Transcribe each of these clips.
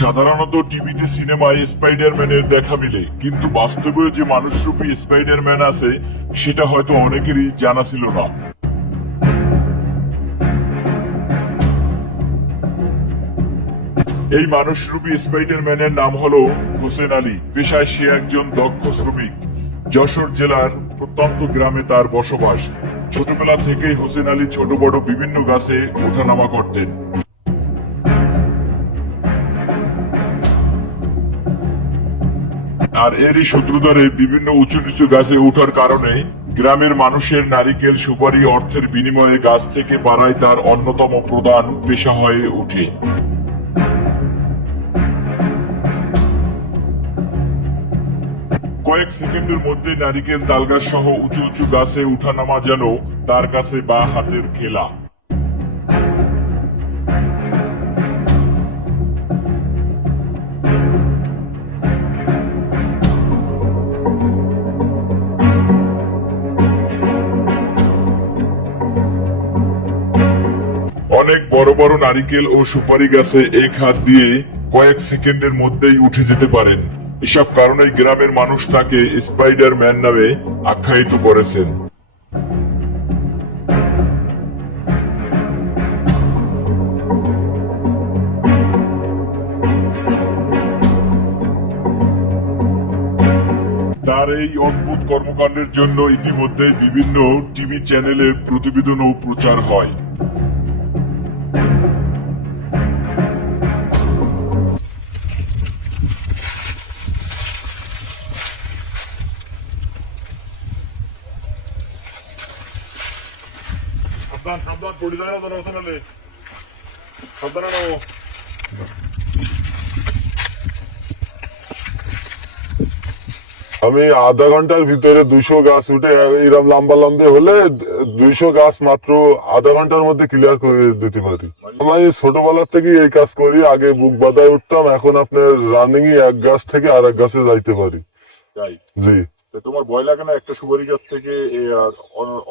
সাধারণত টিভিতে সিনেমায় স্পাইডারম্যানের দেখা মিলে, কিন্তু বাস্তবেও যে মানুষরূপী স্পাইডারম্যান আছে সেটা হয়তো অনেকেরই জানা ছিল না। এই মানুষরূপী স্পাইডারম্যানের নাম হলো হোসেন আলী। পেশায় সে একজন দক্ষ শ্রমিক। যশোর জেলার প্রত্যন্ত গ্রামে তার বসবাস। ছোটবেলা থেকেই হোসেন আলী ছোট বড় বিভিন্ন গাছে ওঠানামা করতেন। আর এরই সূত্র ধরে বিভিন্ন উঁচু নিচু গাছে ওঠার কারণে গ্রামের মানুষের নারিকেল সুপারি অর্থের বিনিময়ে গাছ থেকে পাড়ায় তার অন্যতম প্রধান পেশা হয়ে ওঠে। কয়েক সেকেন্ডের মধ্যে নারিকেল তালগাছ সহ উঁচু উঁচু গাছে উঠানামা যেন তার কাছে বা হাতের খেলা। অনেক বড় বড় নারিকেল ও সুপারি গাছে এক হাত দিয়ে কয়েক সেকেন্ডের মধ্যেই উঠে যেতে পারেন। এসব কারণেই গ্রামের মানুষ তাকে স্পাইডার ম্যান নামে আখ্যায়িত করেছেন। তার এই অদ্ভুত কর্মকাণ্ডের জন্য ইতিমধ্যে বিভিন্ন টিভি চ্যানেলের প্রতিবেদন ও প্রচার হয়। সাবধান সাবধান, পড়ে যায় না তোরা ওখানে। সাবধানে নাও। আমি আধা ঘন্টার ভিতরে 200 গাছ উঠে এরকম লম্বা লম্বা হলে 200 গাছ মাত্র আধা ঘন্টার মধ্যে ক্লিয়ার করে দিতে পারি। আমি ছোটবেলার থেকে এই কাজ করি। আগে বুক বাঁধায় উঠতাম, এখন আপনার রানিং এক গাছ থেকে আর এক গাছে যাইতে পারি। তাই? জি। তোমার ভয় লাগে না একটা সুপারি গাছ থেকে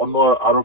অন্য আরো